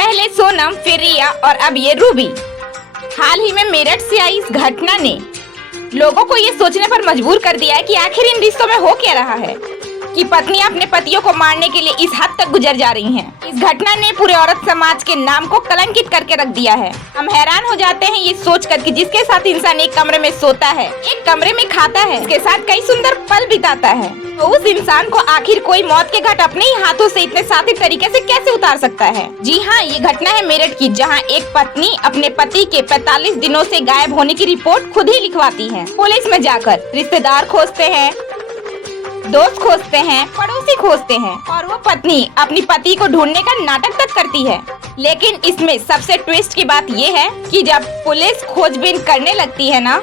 पहले सोनम, फिर रिया और अब ये रूबी। हाल ही में मेरठ से आई इस घटना ने लोगों को ये सोचने पर मजबूर कर दिया है कि आखिर इन रिश्तों में हो क्या रहा है कि पत्नियां अपने पतियों को मारने के लिए इस हद तक गुजर जा रही हैं। इस घटना ने पूरे औरत समाज के नाम को कलंकित करके रख दिया है। हम हैरान हो जाते हैं ये सोचकर कि जिसके साथ इंसान एक कमरे में सोता है, एक कमरे में खाता है, उसके साथ कई सुंदर पल बिताता है, तो उस इंसान को आखिर कोई मौत के घाट अपने ही हाथों से इतने साथी तरीके से कैसे उतार सकता है। जी हाँ, ये घटना है मेरठ की, जहाँ एक पत्नी अपने पति के 45 दिनों से गायब होने की रिपोर्ट खुद ही लिखवाती है। पुलिस में जाकर रिश्तेदार खोजते हैं, दोस्त खोजते हैं, पड़ोसी खोजते हैं और वो पत्नी अपनी पति को ढूंढने का नाटक तक करती है। लेकिन इसमें सबसे ट्विस्ट की बात ये है कि जब पुलिस खोजबीन करने लगती है ना,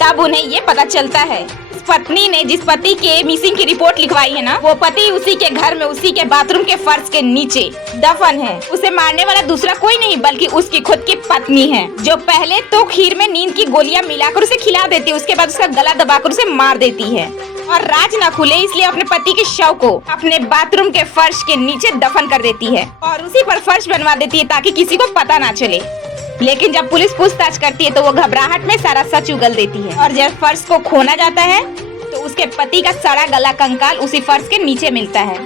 तब उन्हें ये पता चलता है इस पत्नी ने जिस पति के मिसिंग की रिपोर्ट लिखवाई है ना, वो पति उसी के घर में, उसी के बाथरूम के फर्श के नीचे दफन है। उसे मारने वाला दूसरा कोई नहीं बल्कि उसकी खुद की पत्नी है, जो पहले तो खीर में नींद की गोलियां मिलाकर उसे खिला देती है, उसके बाद उसका गला दबाकर उसे मार देती है और राज न खुले इसलिए अपने पति के शव को अपने बाथरूम के फर्श के नीचे दफन कर देती है और उसी पर फर्श बनवा देती है ताकि किसी को पता ना चले। लेकिन जब पुलिस पूछताछ करती है तो वो घबराहट में सारा सच उगल देती है और जब फर्श को खोना जाता है तो उसके पति का सड़ा गला कंकाल उसी फर्श के नीचे मिलता है।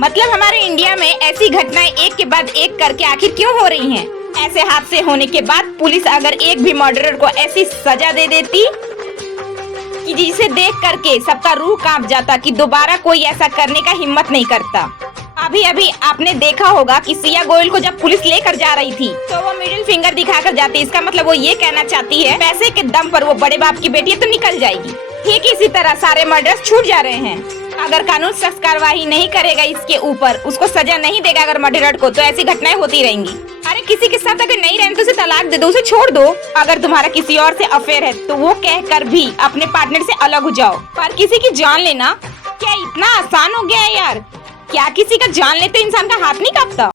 मतलब हमारे इंडिया में ऐसी घटनाएं एक के बाद एक करके आखिर क्यों हो रही हैं? ऐसे हादसे होने के बाद पुलिस अगर एक भी मर्डरर को ऐसी सजा दे देती कि जिसे देख करके सबका रूह कांप जाता कि दोबारा कोई ऐसा करने का हिम्मत नहीं करता। अभी अभी आपने देखा होगा कि सिया गोयल को जब पुलिस लेकर जा रही थी तो वो मिडिल फिंगर दिखाकर जाती है। इसका मतलब वो ये कहना चाहती है पैसे के दम पर वो बड़े बाप की बेटी है तो निकल जाएगी। ठीक इसी तरह सारे मर्डर्स छूट जा रहे हैं। अगर कानून सख्त कार्रवाई नहीं करेगा इसके ऊपर, उसको सजा नहीं देगा अगर मर्डरर को, तो ऐसी घटनाएं होती रहेंगी। अरे किसी के साथ अगर नहीं रहने तो उसे तलाक दे दो, उसे छोड़ दो। अगर तुम्हारा किसी और से अफेयर है तो वो कहकर भी अपने पार्टनर से अलग हो जाओ, पर किसी की जान लेना क्या इतना आसान हो गया है यार? क्या किसी का जान लेते इंसान का हाथ नहीं कांपता?